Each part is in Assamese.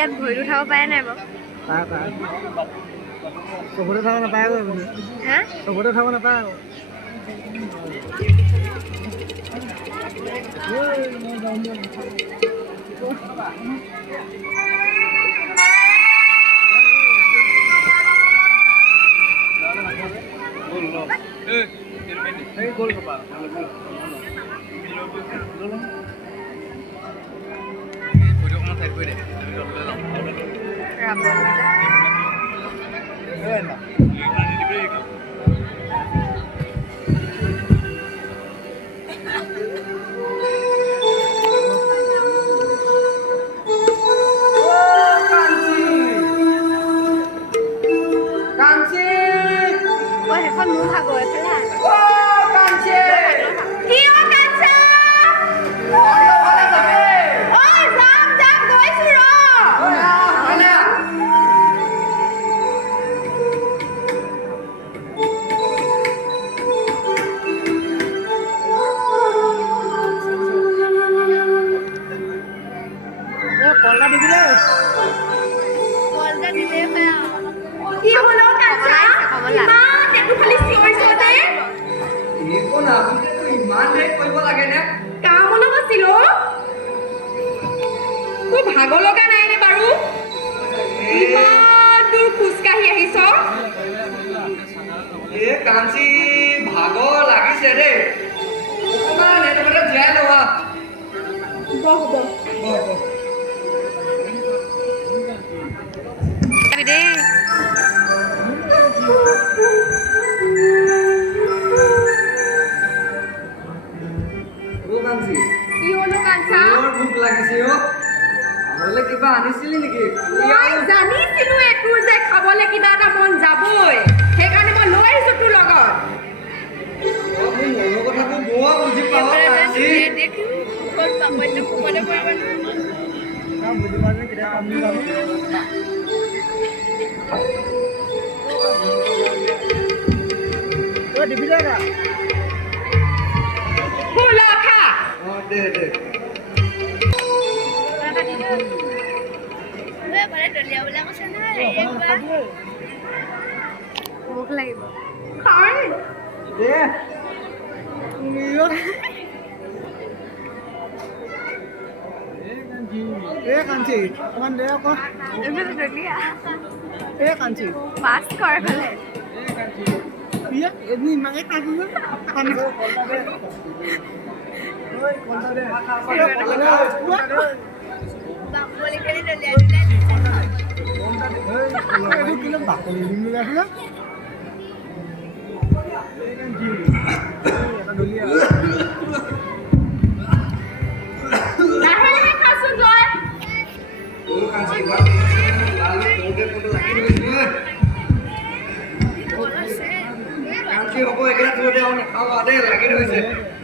ইয়াত ভৰিত উঠাব পাৰে নাই বাৰু? চবতে উঠাব নাপায় আকৌ হা চবতে উঠাব নাপায় আকৌ গোল কপা সেইখন মোৰ ভাগৰ এফালে ভাগৰ লগা নাই নে বাৰু? ইমান দূৰ খোজকাঢ়ি আহিছ? কাঞ্চি ভাগৰ লাগিছে দেই অকণমান এনেকৈ জীয়াই লোৱা ভোক লাগিছে খাবলৈ কিবা আনিছিলি নেকি? মই জানিছিলো তোৰ যে খাবলৈ কিবা এটা মন যাবই, সেইকাৰণে মই লৈ আহিছো তোৰ লগত। মনৰ কথাটো বৰ বুজি পাওঁ ভোক লাগিব কাঞ্চি অকমান দে আকৌ কাঞ্চি মাছ কৰে ফালে এদিন ইমানে কাটি বাকলি হ'ব একেটা তোৰতে আৰু নাখাওঁ দে লাগি ধৰিছে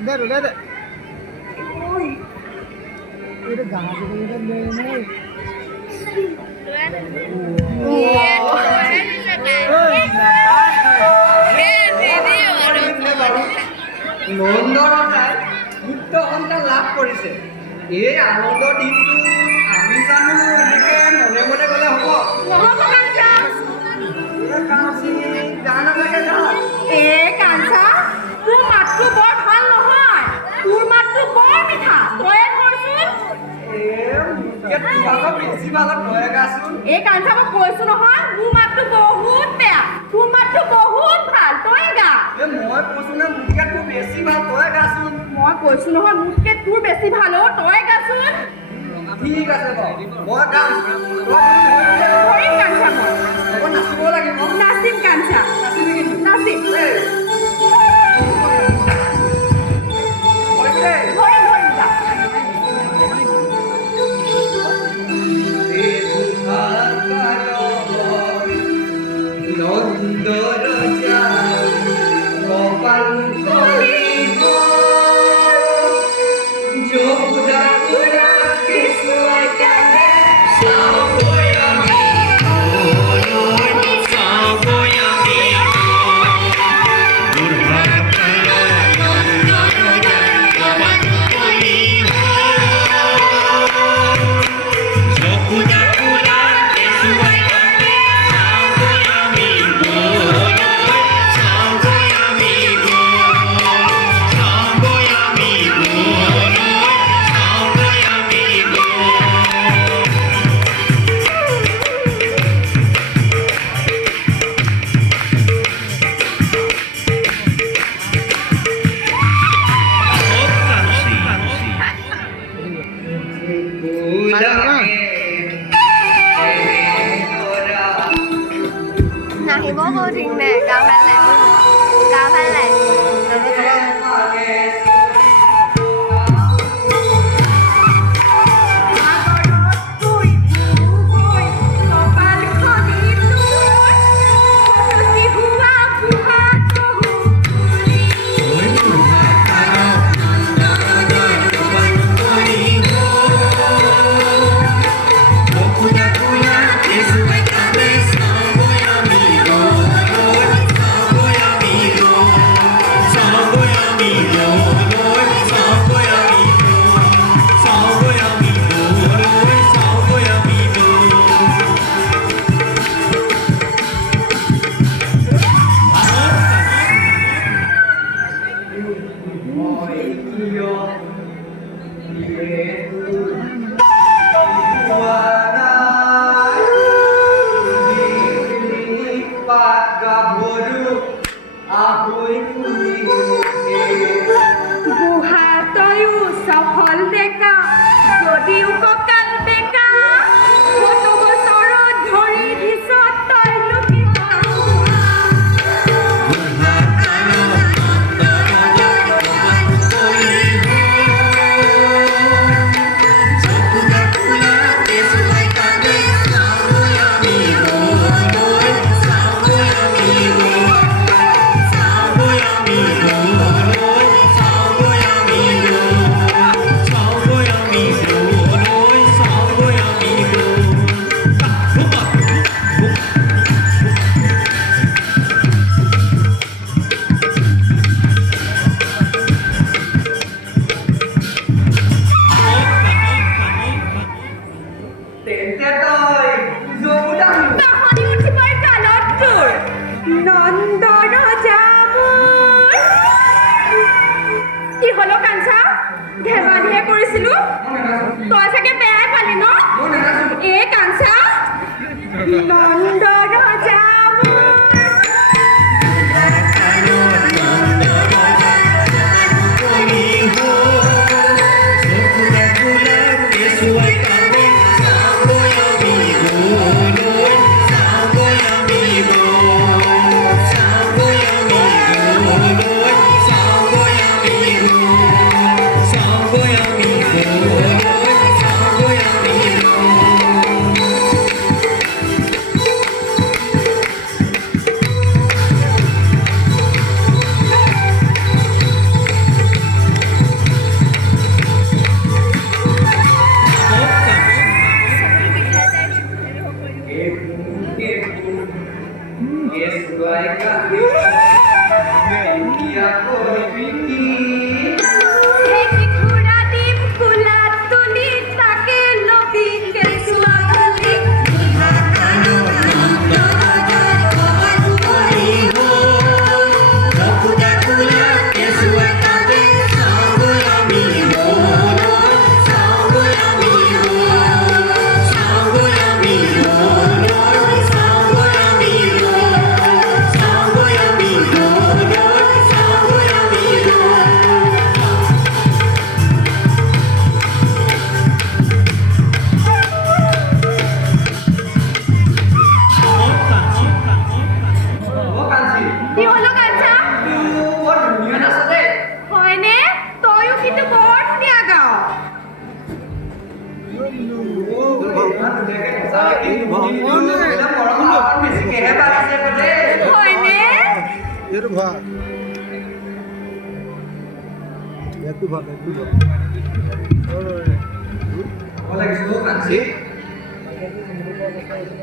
দে নন্দনতাই মুক্ত সন্তান লাভ কৰিছে। এই আনন্দৰ দিনটো আমি জানো এনেকে মনে মনে গ'লে হ'ব? তোৰ মাতটো বৰ ভাল নহয়, তোৰ মাতটো বৰ মিঠা। তয়ে কৰচোন। এই কাঞ্চা মই কৈছো নহয়, মোৰ মাতটো বহুত বেয়া, তোৰ মাতটো বহুত ভাল, তয়ে গা। মই কৈছো নহয় মোতকে তোৰ বেছি ভাল, তয়ে গাচোন। মই কৈছো নহয় মোতকে তোৰ বেছি ভাল, তয়ে গাচোন। ঠিক আছে বাৰু মই গাম। ধৰিম কাঞ্চা মই নাচিব লাগিব। নাচিম কাঞ্চা, নাচিবি কিন্তু নাচিম। মই কিয় পোৱা নাই পাত গাভৰু আহৈ বুঢ়া তয়ো সফল ডেকা যদিও কঁকাল বেকা কত বছৰত ধৰি দিছ তই লোকে তেন্তে তই যৌদান তাহানি উঠিবৰ কালত তোৰ নন্দ ৰজা মোৰ কি হলো কাঞ্চা ধেমালিহে কৰিছিলো তই চাগে বেয়াই পালি ন এ কাঞ্চা নন্দ ৰজা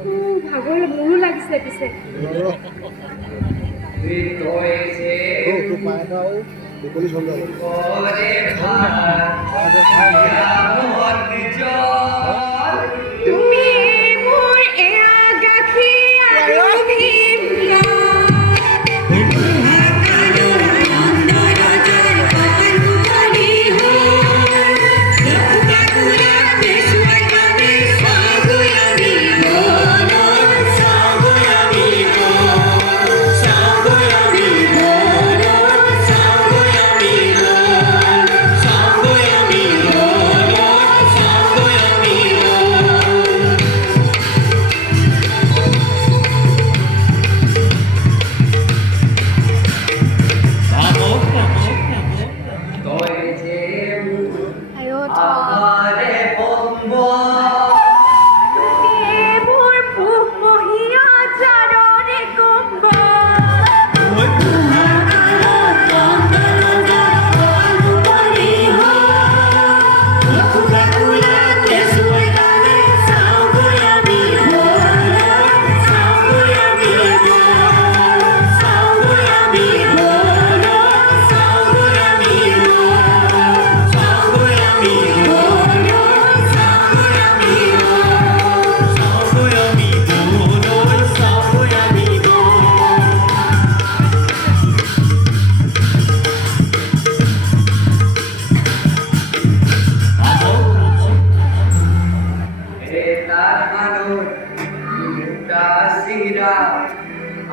মোৰ ভাগৰ মোৰো লাগিছে পিছে তুমি মোৰ এয়া গাখীৰ আৰু ভিমলা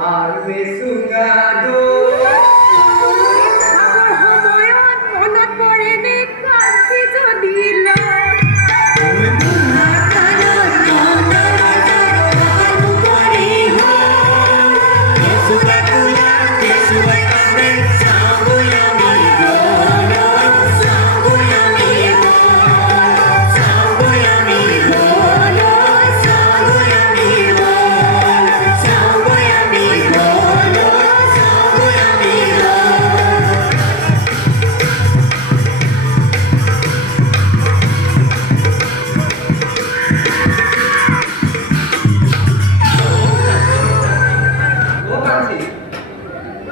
আৰু চুঙাটো আগৰ সময়ত মনত পৰেনে কাঞ্চি যদি লয়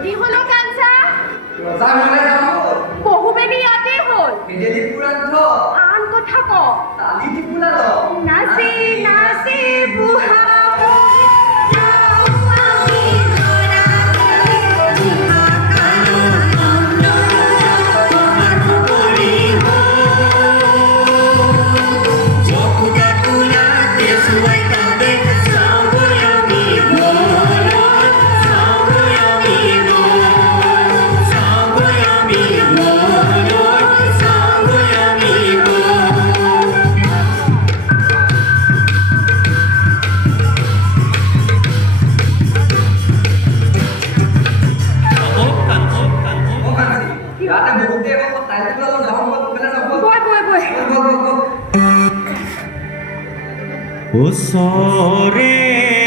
কি হলো কাঞ্চা ৰজা ঘৰলৈ যাম বহু বেবী ইয়াতেই হ'ল কেজেলি পুৰান্ধ আন কথা ক তালি টিপুলা ল নাচি নাচি বুঢ়া ইয়াতে বহুতে তালি টিপুলা ল যাওঁ ব'ল যাব বৈ বৈ বৈ ব'ল ওচৰে